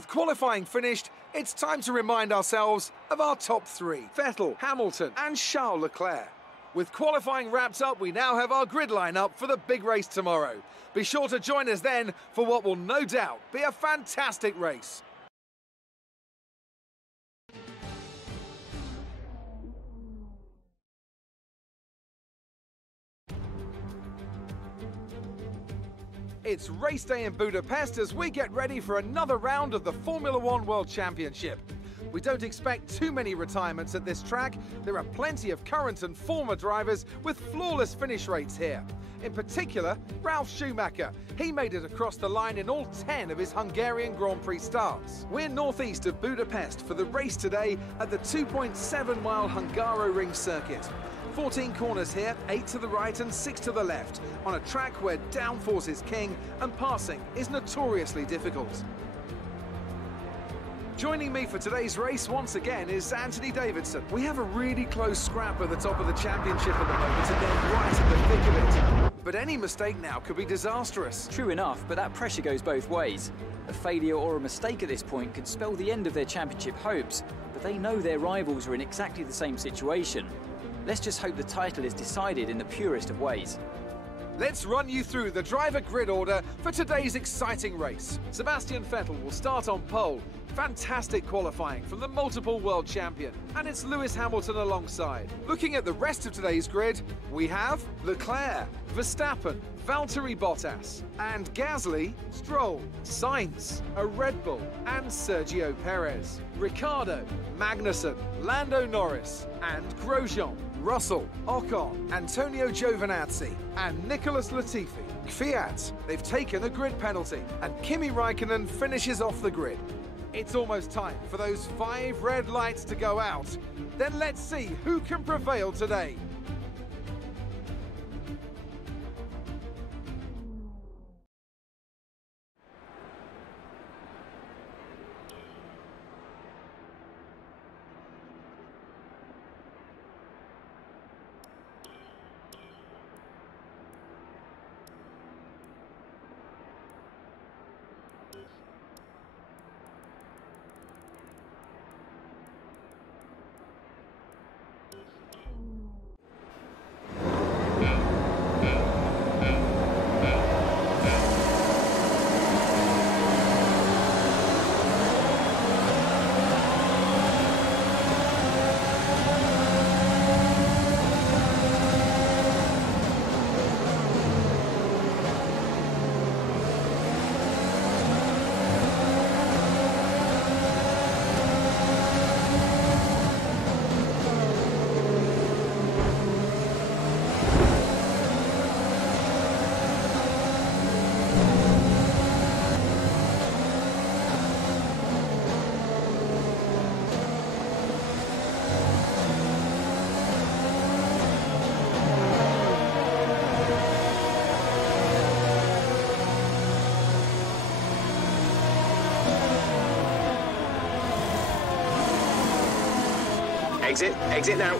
With qualifying finished, it's time to remind ourselves of our top three: Vettel, Hamilton and Charles Leclerc. With qualifying wrapped up, we now have our grid lineup for the big race tomorrow. Be sure to join us then for what will no doubt be a fantastic race. It's race day in Budapest as we get ready for another round of the Formula One World Championship. We don't expect too many retirements at this track. There are plenty of current and former drivers with flawless finish rates here. In particular, Ralf Schumacher. He made it across the line in all 10 of his Hungarian Grand Prix starts. We're northeast of Budapest for the race today at the 2.7-mile Hungaroring circuit. 14 corners here, 8 to the right and 6 to the left, on a track where downforce is king and passing is notoriously difficult. Joining me for today's race once again is Anthony Davidson. We have a really close scrap at the top of the championship at the moment and they're right in the thick of it. But any mistake now could be disastrous. True enough, but that pressure goes both ways. A failure or a mistake at this point could spell the end of their championship hopes, but they know their rivals are in exactly the same situation. Let's just hope the title is decided in the purest of ways. Let's run you through the driver grid order for today's exciting race. Sebastian Vettel will start on pole. Fantastic qualifying from the multiple world champion. And it's Lewis Hamilton alongside. Looking at the rest of today's grid, we have Leclerc, Verstappen, Valtteri Bottas, and Gasly, Stroll, Sainz, a Red Bull, and Sergio Perez. Ricciardo, Magnussen, Lando Norris, and Grosjean, Russell, Ocon, Antonio Giovinazzi, and Nicholas Latifi. Fiat, they've taken a grid penalty, and Kimi Räikkönen finishes off the grid. It's almost time for those 5 red lights to go out. Then let's see who can prevail today. Exit now.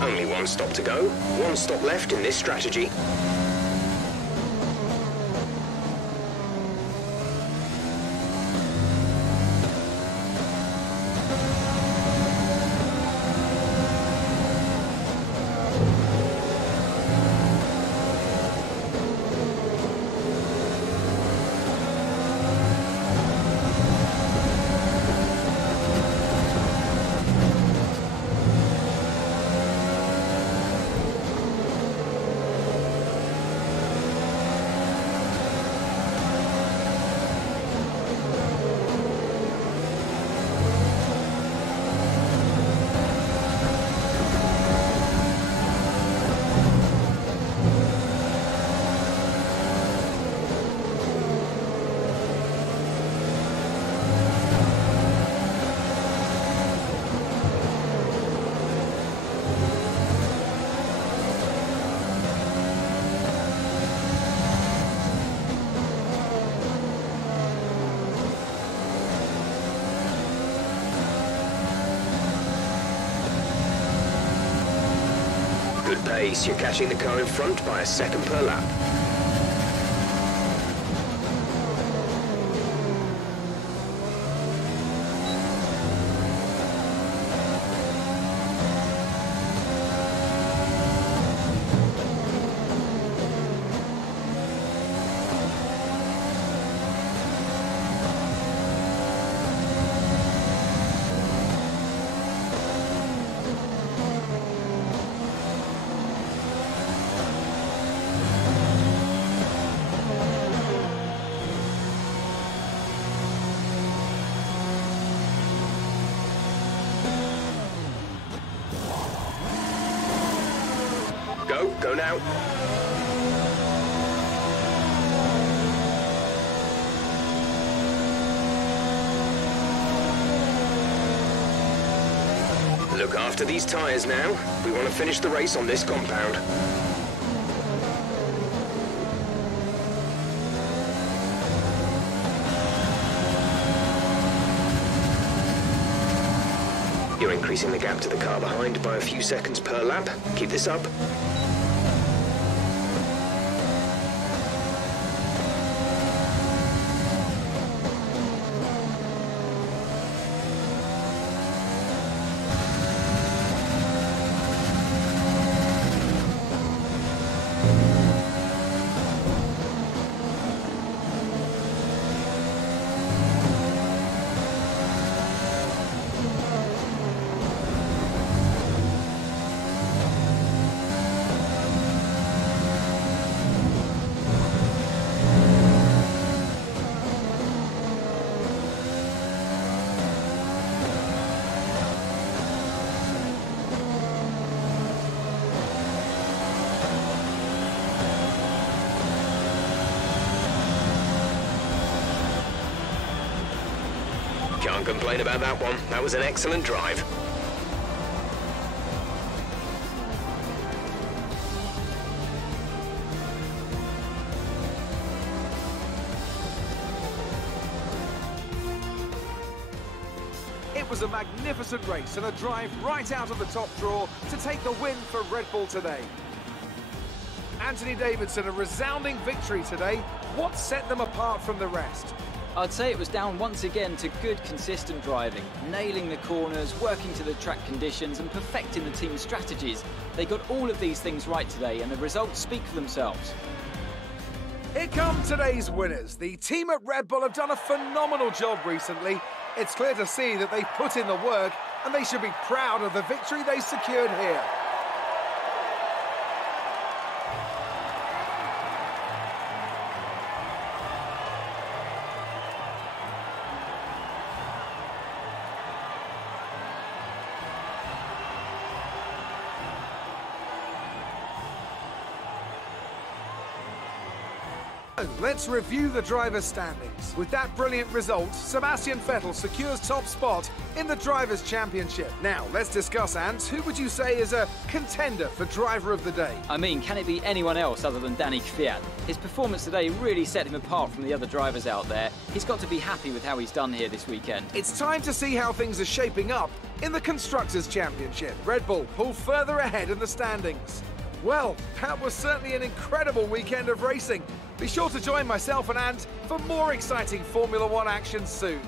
Only one stop to go, one stop left in this strategy. pace. You're catching the car in front by a second per lap. Go now. Look after these tyres now. We want to finish the race on this compound. You're increasing the gap to the car behind by a few seconds per lap. Keep this up. Can't complain about that one. That was an excellent drive. It was a magnificent race and a drive right out of the top draw to take the win for Red Bull today. Anthony Davidson, a resounding victory today. What set them apart from the rest? I'd say it was down once again to good, consistent driving, nailing the corners, working to the track conditions and perfecting the team's strategies. They got all of these things right today and the results speak for themselves. Here come today's winners. The team at Red Bull have done a phenomenal job recently. It's clear to see that they've put in the work and they should be proud of the victory they secured here. Let's review the driver's standings. With that brilliant result, Sebastian Vettel secures top spot in the Drivers' Championship. Now, let's discuss, Ant, who would you say is a contender for Driver of the Day? I mean, can it be anyone else other than Danny Kvyat? His performance today really set him apart from the other drivers out there. He's got to be happy with how he's done here this weekend. It's time to see how things are shaping up in the Constructors' Championship. Red Bull pull further ahead in the standings. Well, that was certainly an incredible weekend of racing. Be sure to join myself and Ant for more exciting Formula One action soon.